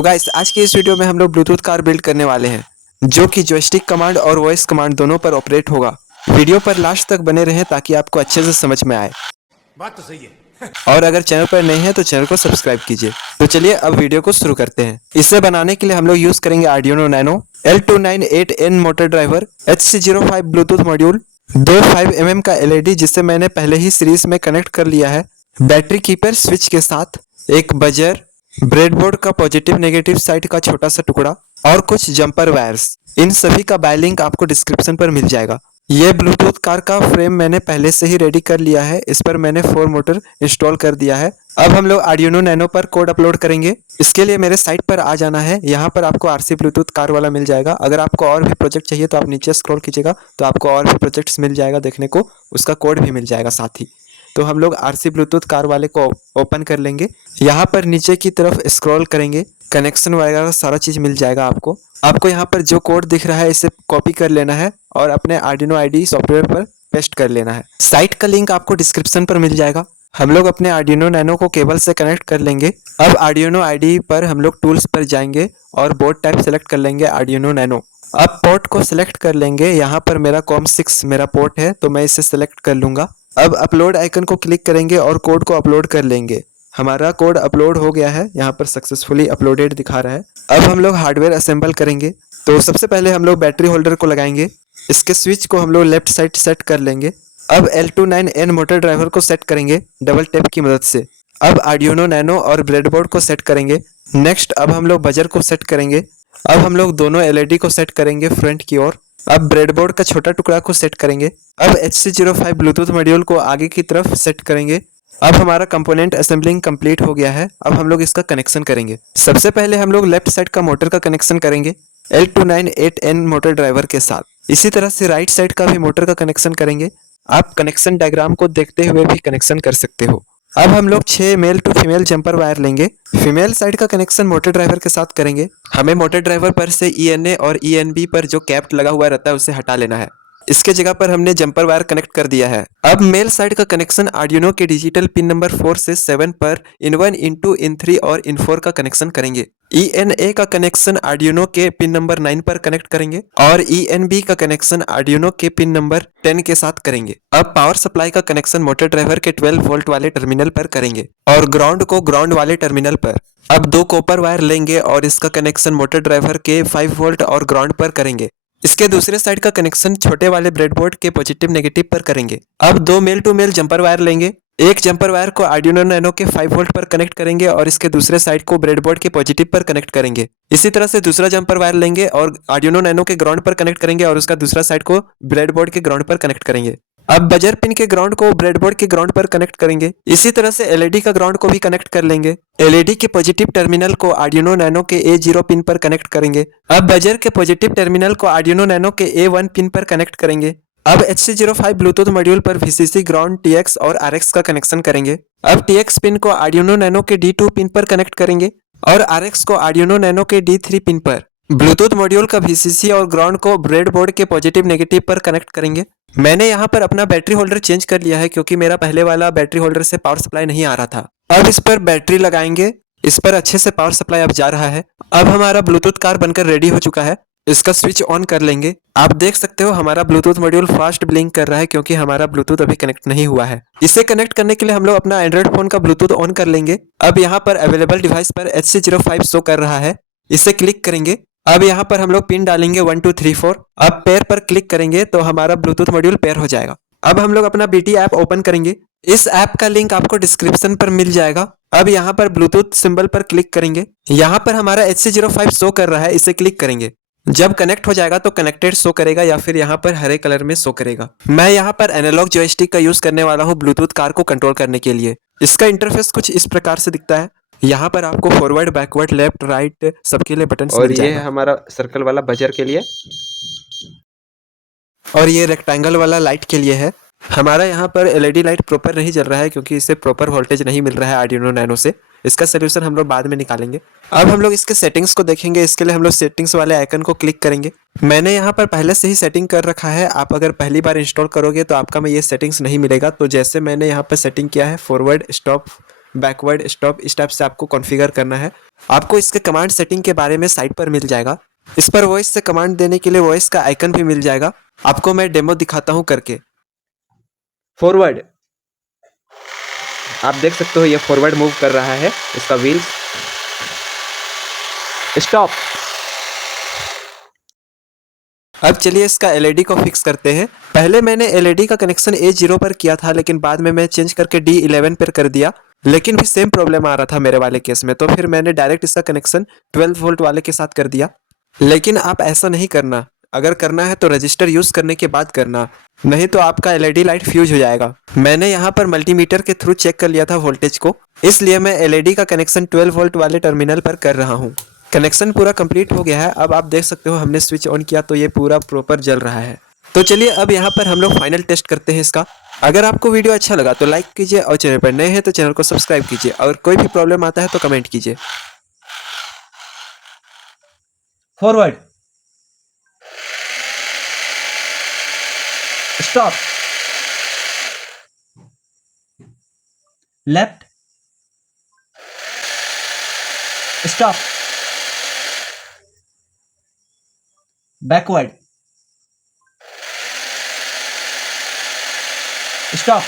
तो गाइस आज की इस वीडियो में हम लोग ब्लूटूथ कार बिल्ड करने वाले हैं जो कि जॉयस्टिक कमांड और वॉइस कमांड दोनों पर ऑपरेट होगा। वीडियो पर लास्ट तक बने रहें ताकि आपको अच्छे से समझ में आए। बात तो सही है। और अगर चैनल पर नए हैं तो चैनल को सब्सक्राइब कीजिए। तो चलिए अब वीडियो को शुरू करते हैं। इसे बनाने के लिए हम लोग यूज करेंगे Arduino nano, L298N motor driver, HC05 Bluetooth module, दो 5mm का LED जिसे मैंने पहले ही सीरीज में कनेक्ट कर लिया है, बैटरी कीपर स्विच के साथ, एक बजर, ब्रेडबोर्ड का पॉजिटिव नेगेटिव साइड का छोटा सा टुकड़ा और कुछ जंपर वायर्स। इन सभी का बाय लिंक आपको डिस्क्रिप्शन पर मिल जाएगा। ये ब्लूटूथ कार का फ्रेम मैंने पहले से ही रेडी कर लिया है। इस पर मैंने 4 मोटर इंस्टॉल कर दिया है। अब हम लोग आर्डिनो नैनो पर कोड अपलोड करेंगे। इसके लिए मेरे साइट पर आ जाना है। यहाँ पर आपको आरसी ब्लूटूथ कार वाला मिल जाएगा। अगर आपको और भी प्रोजेक्ट चाहिए तो आप नीचे स्क्रॉल कीजिएगा तो आपको और भी प्रोजेक्ट्स मिल जाएगा देखने को, उसका कोड भी मिल जाएगा साथ ही। तो हम लोग आरसी ब्लूटूथ कार वाले को ओपन कर लेंगे। यहाँ पर नीचे की तरफ स्क्रॉल करेंगे, कनेक्शन वगैरह सारा चीज मिल जाएगा आपको। आपको यहाँ पर जो कोड दिख रहा है इसे कॉपी कर लेना है और अपने आर्डिनो आईडी सॉफ्टवेयर पर पेस्ट कर लेना है। साइट का लिंक आपको डिस्क्रिप्शन पर मिल जाएगा। हम लोग अपने आर्डिनो नैनो को केबल से कनेक्ट कर लेंगे। अब आर्डिनो आईडी पर हम लोग टूल्स पर जाएंगे और बोर्ड टाइप सेलेक्ट कर लेंगे आर्डिनो नैनो। अब पोर्ट को सिलेक्ट कर लेंगे। यहाँ पर मेरा COM6 मेरा पोर्ट है तो मैं इसे सिलेक्ट कर लूंगा। अब अपलोड आइकन को क्लिक करेंगे और कोड को अपलोड कर लेंगे। हमारा कोड अपलोड हो गया है, यहाँ पर सक्सेसफुली अपलोडेड दिखा रहा है। अब हम लोग हार्डवेयर असेंबल करेंगे। तो सबसे पहले हम लोग बैटरी होल्डर को लगाएंगे। इसके स्विच को हम लोग लेफ्ट साइड सेट कर लेंगे। अब L29N मोटर ड्राइवर को सेट करेंगे डबल टैप की मदद से। अब आर्डिनो नैनो और ब्रेडबोर्ड को सेट करेंगे। नेक्स्ट अब हम लोग बजर को सेट करेंगे। अब हम लोग दोनों LED को सेट करेंगे फ्रंट की ओर। अब ब्रेडबोर्ड का छोटा टुकड़ा को सेट करेंगे। अब HC05 ब्लूटूथ मॉड्यूल को आगे की तरफ सेट करेंगे। अब हमारा कंपोनेंट असेंबलिंग कंप्लीट हो गया है। अब हम लोग इसका कनेक्शन करेंगे। सबसे पहले हम लोग लेफ्ट साइड का मोटर का कनेक्शन करेंगे L298N मोटर ड्राइवर के साथ। इसी तरह से राइट साइड का भी मोटर का कनेक्शन करेंगे। आप कनेक्शन डायग्राम को देखते हुए भी कनेक्शन कर सकते हो। अब हम लोग 6 male to female jumper wire लेंगे। फीमेल साइड का कनेक्शन मोटर ड्राइवर के साथ करेंगे। हमें मोटर ड्राइवर पर से ENA और ENB पर जो कैप लगा हुआ रहता है उसे हटा लेना है। इसके जगह पर हमने जंपर वायर कनेक्ट कर दिया है। अब मेल साइड का कनेक्शन आर्डिनो के डिजिटल पिन नंबर 4 से 7 पर इन1, इन2, इन3 और इन4 का कनेक्शन करेंगे। ENA का कनेक्शन आर्डिनो के पिन नंबर 9 पर कनेक्ट करेंगे और ENB का कनेक्शन आर्डिनो के पिन नंबर 10 के साथ करेंगे। अब पावर सप्लाई का कनेक्शन मोटर ड्राइवर के 12 वोल्ट वाले टर्मिनल पर करेंगे और ग्राउंड को ग्राउंड वाले टर्मिनल पर। अब दो कॉपर वायर लेंगे और इसका कनेक्शन मोटर ड्राइवर के 5 वोल्ट और ग्राउंड पर करेंगे। इसके दूसरे साइड का कनेक्शन छोटे वाले ब्रेडबोर्ड के पॉजिटिव नेगेटिव पर करेंगे। अब दो male to male jumper wire लेंगे। एक जंपर वायर को आर्डिनो नैनो के 5 वोल्ट पर कनेक्ट करेंगे और इसके दूसरे साइड को ब्रेडबोर्ड के पॉजिटिव पर कनेक्ट करेंगे। इसी तरह से दूसरा जंपर वायर लेंगे और आर्डिनो नैनो के ग्राउंड पर कनेक्ट करेंगे और उसका दूसरा साइड को ब्रेडबोर्ड के ग्राउंड पर कनेक्ट करेंगे। अब बजर पिन के ग्राउंड को ब्रेडबोर्ड के ग्राउंड पर कनेक्ट करेंगे। इसी तरह से LED का ग्राउंड को भी कनेक्ट कर लेंगे। LED के पॉजिटिव टर्मिनल को आर्डिनो नैनो के A0 पिन पर कनेक्ट करेंगे। अब बजर के पॉजिटिव टर्मिनल को आर्डिनो नैनो के A1 पिन पर कनेक्ट करेंगे। अब HC05 ब्लूटूथ मॉड्यूल पर VCC ग्राउंड TX और RX का कनेक्शन करेंगे। अब TX पिन को आर्डिनो नैनो के D2 पिन पर कनेक्ट करेंगे और RX को आर्डिनो नैनो के D3 पिन पर। ब्लूटूथ मॉड्यूल का VCC और ग्राउंड को ब्रेडबोर्ड के पॉजिटिव नेगेटिव पर कनेक्ट करेंगे। मैंने यहाँ पर अपना बैटरी होल्डर चेंज कर लिया है क्योंकि मेरा पहले वाला बैटरी होल्डर से पावर सप्लाई नहीं आ रहा था। अब इस पर बैटरी लगाएंगे। इस पर अच्छे से पावर सप्लाई अब जा रहा है। अब हमारा ब्लूटूथ कार बनकर रेडी हो चुका है। इसका स्विच ऑन कर लेंगे। आप देख सकते हो हमारा ब्लूटूथ मॉड्यूल फास्ट ब्लिंक कर रहा है क्योंकि हमारा ब्लूटूथ अभी कनेक्ट नहीं हुआ है। इसे कनेक्ट करने के लिए हम लोग अपना एंड्रॉइड फोन का ब्लूटूथ ऑन कर लेंगे। अब यहाँ पर अवेलेबल डिवाइस पर HC05 शो कर रहा है। इसे क्लिक करेंगे। अब यहाँ पर हम लोग पिन डालेंगे 1 2 3 4। अब पेयर पर क्लिक करेंगे तो हमारा ब्लूटूथ मॉड्यूल पेयर हो जाएगा। अब हम लोग अपना BT ऐप ओपन करेंगे। इस ऐप का लिंक आपको डिस्क्रिप्शन पर मिल जाएगा। अब यहाँ पर ब्लूटूथ सिंबल पर क्लिक करेंगे। यहाँ पर हमारा HC05 शो कर रहा है, इसे क्लिक करेंगे। जब कनेक्ट हो जाएगा तो कनेक्टेड शो करेगा या फिर यहाँ पर हरे कलर में शो करेगा। मैं यहाँ पर एनालॉग जॉयस्टिक का यूज करने वाला हूँ ब्लूटूथ कार को कंट्रोल करने के लिए। इसका इंटरफेस कुछ इस प्रकार से दिखता है। यहाँ पर आपको फॉरवर्ड, बैकवर्ड, लेफ्ट, राइट सबके लिए बटन और ये है हमारा सर्कल वाला बजर के लिए और ये रेक्टेंगल वाला लाइट के लिए है। हमारा यहाँ पर LED लाइट प्रॉपर नहीं जल रहा है क्योंकि इसे प्रॉपर वोल्टेज नहीं मिल रहा है आर्डिनो नैनो से। इसका सोल्यूशन हम लोग बाद में निकालेंगे। अब हम लोग इसके सेटिंग्स को देखेंगे। इसके लिए हम लोग सेटिंग्स वाले आइकन को क्लिक करेंगे। मैंने यहाँ पर पहले से ही सेटिंग कर रखा है। आप अगर पहली बार इंस्टॉल करोगे तो आपका में ये सेटिंग्स नहीं मिलेगा। तो जैसे मैंने यहाँ पर सेटिंग किया है फॉरवर्ड, स्टॉप, बैकवर्ड, स्टॉप, इस टाइप से आपको कॉन्फ़िगर करना है। आपको इसके कमांड सेटिंग के बारे में साइट पर मिल जाएगा। इस पर वॉइस से कमांड देने के लिए वॉइस का आइकन भी मिल जाएगा। आपको मैं डेमो दिखाता हूँ करके। फॉरवर्ड, आप देख सकते हो ये फॉरवर्ड मूव कर रहा है इसका व्हील्स। स्टॉप, अब चलिए इसका एलईडी को फिक्स करते हैं। पहले मैंने एलईडी का कनेक्शन A0 पर किया था, लेकिन बाद में मैं चेंज करके D11 पर कर दिया, लेकिन भी सेम प्रॉब्लम आ रहा था मेरे वाले केस में, तो फिर मैंने डायरेक्ट इसका कनेक्शन 12 वोल्ट वाले के साथ कर दिया। लेकिन आप ऐसा नहीं करना, अगर करना है तो रजिस्टर यूज करने के बाद करना, नहीं तो आपका एलईडी लाइट फ्यूज हो जाएगा। मैंने यहाँ पर मल्टीमीटर के थ्रू चेक कर लिया था वोल्टेज को, इसलिए मैं एलईडी का कनेक्शन 12 वोल्ट वाले टर्मिनल पर कर रहा हूँ। कनेक्शन पूरा कंप्लीट हो गया है। अब आप देख सकते हो हमने स्विच ऑन किया तो ये पूरा प्रॉपर जल रहा है। तो चलिए अब यहाँ पर हम लोग फाइनल टेस्ट करते हैं इसका। अगर आपको वीडियो अच्छा लगा तो लाइक कीजिए, और चैनल पर नए हैं तो चैनल को सब्सक्राइब कीजिए, और कोई भी प्रॉब्लम आता है तो कमेंट कीजिए। Forward, stop, left, stop, backward, stop,